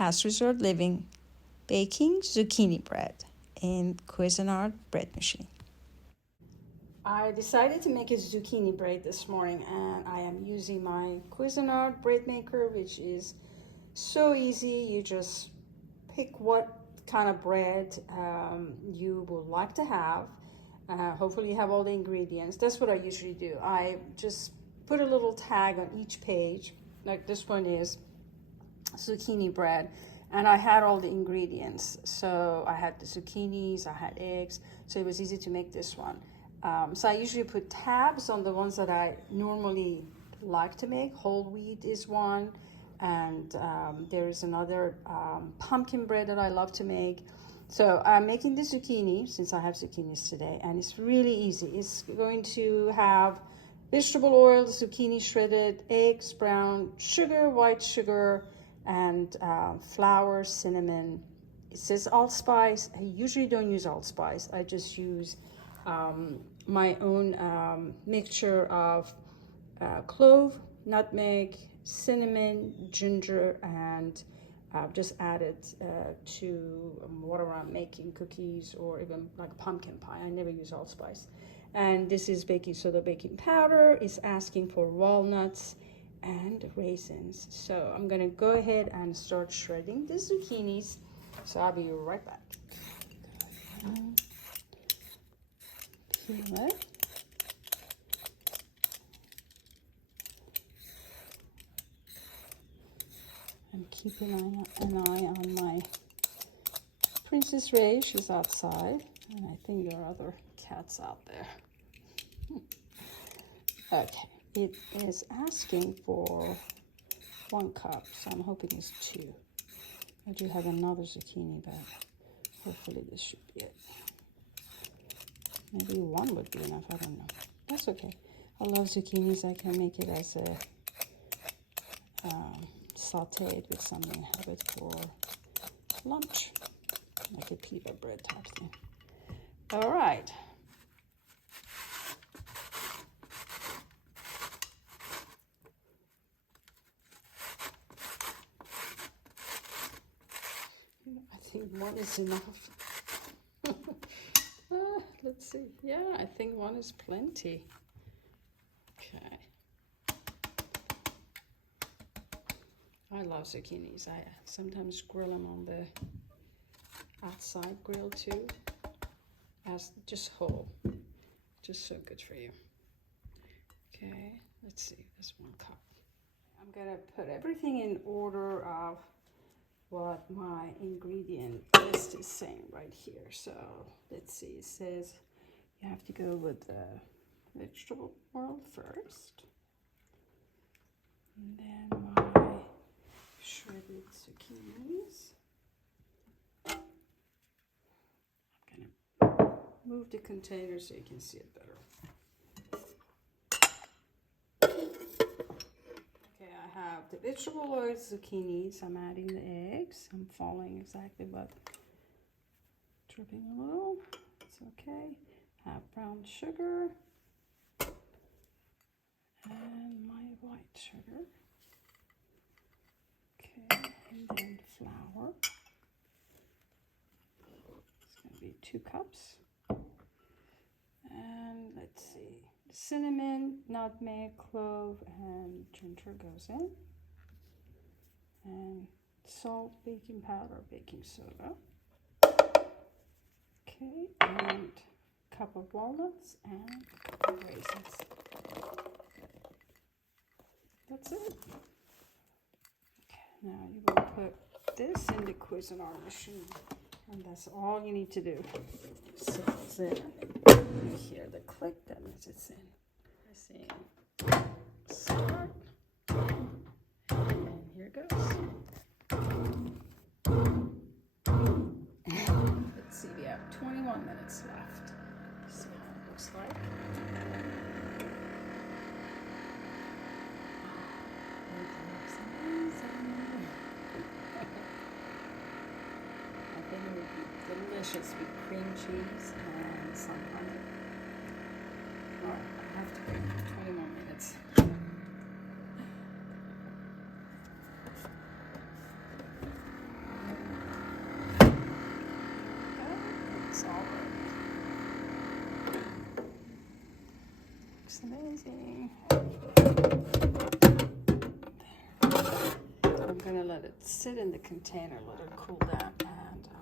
Past Resort Living, baking zucchini bread in Cuisinart bread machine. I decided to make a zucchini bread this morning, and I am using my Cuisinart bread maker, which is so easy. You just pick what kind of bread you would like to have. Hopefully you have all the ingredients. That's what I usually do. I just put a little tag on each page, like this one is zucchini bread, and I had all the ingredients. So I had the zucchinis, I had eggs, so it was easy to make this one. So I usually put tabs on the ones that I normally like to make. Whole wheat is one, and there is another pumpkin bread that I love to make. So I'm making the zucchini, since I have zucchinis today, and it's really easy. It's going to have vegetable oil, zucchini shredded, eggs, brown sugar, white sugar, and flour, cinnamon. It says allspice. I usually don't use allspice. I just use my own mixture of clove, nutmeg, cinnamon, ginger, and just add it to whatever I'm making, cookies or even like pumpkin pie. I never use allspice. And this is baking soda, baking powder. It's asking for walnuts and raisins. So I'm gonna go ahead and start shredding the zucchinis. So I'll be right back. Peel it. I'm keeping an eye on my Princess Ray. She's outside, and I think there are other cats out there. Okay, it is asking for 1 cup, so I'm hoping it's 2. I do have another zucchini, but hopefully this should be it. Maybe 1 would be enough, I don't know. That's okay. I love zucchinis. I can make it as a sauteed with something, have it for lunch, like a pita bread type thing. All right. I think 1 is enough. Let's see. Yeah, I think 1 is plenty. Okay. I love zucchinis. I sometimes grill them on the outside grill too, as just whole. Just so good for you. Okay, let's see. That's 1 cup. I'm gonna put everything in order of what my ingredient list is saying right here. So let's see. It says you have to go with the vegetable oil first, and then my shredded zucchinis. I'm gonna move the container so you can see it better. Okay, I have the vegetable oil, zucchinis. I'm adding the eggs. I'm following exactly what, dripping a little. It's okay. I have brown sugar and my white sugar. Okay, and then flour. It's going to be 2 cups. And let's see, cinnamon, nutmeg, clove, and ginger goes in. And salt, baking powder, baking soda. Okay, and a cup of walnuts and a cup of raisins. That's it. Now you will put this in the Cuisinart machine, and that's all you need to do. So it's in. You hear the click, that means it's in. Pressing start, and here it goes. Let's see, we have 21 minutes left. See how it looks like. I think it would be delicious with cream cheese and some honey. Well, I have to wait 20 more minutes. It's amazing. I'm gonna let it sit in the container, let it cool down, and I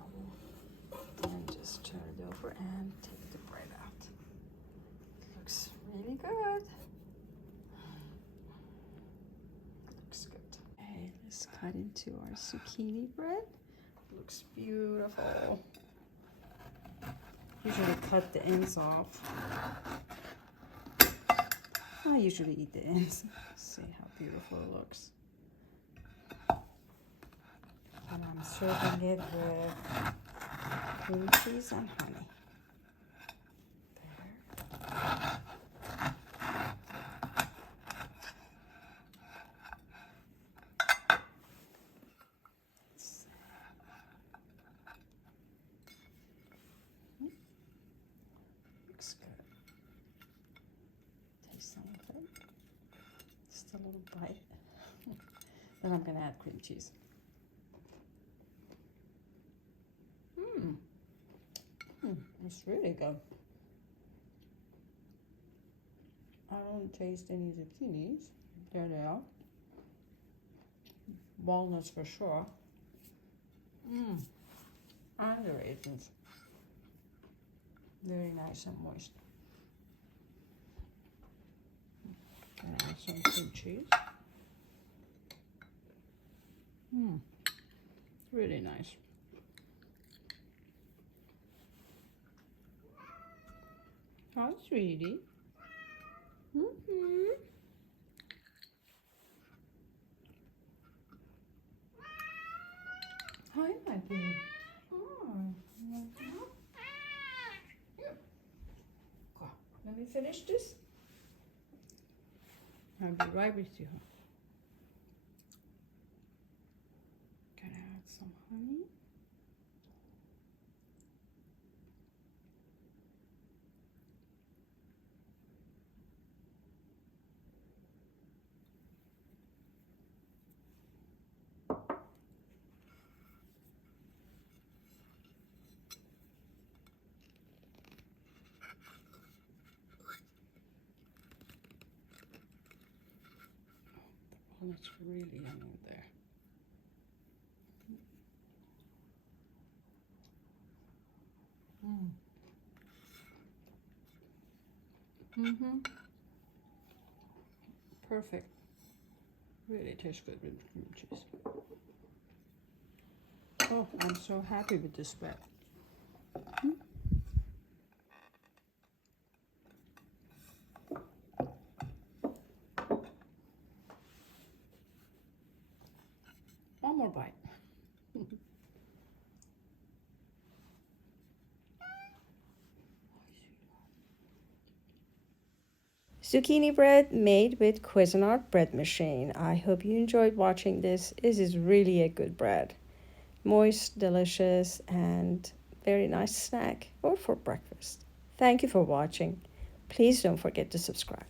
will then just turn it over and take the bread out. It looks really good. Looks good. Okay, let's cut into our zucchini bread. Looks beautiful. Usually cut the ends off. I usually eat the ends. See how beautiful it looks. And I'm serving it with cream cheese and honey. There. Looks good. Taste some of it. Just a little bite. Then I'm gonna add cream cheese. It's really good. I don't taste any zucchinis. There they are. Walnuts for sure. And the raisins. Very nice and moist. And add some cream cheese. Really nice. Hi, sweetie. Hi, my baby. Let me finish this. I'll be right with you. Gonna add some honey. Walnuts really in there. Perfect. Really tastes good with cream cheese. Oh, I'm so happy with this bread. One more bite. Zucchini bread made with Cuisinart bread machine. I hope you enjoyed watching this. This is really a good bread. Moist, delicious, and very nice snack or for breakfast. Thank you for watching. Please don't forget to subscribe.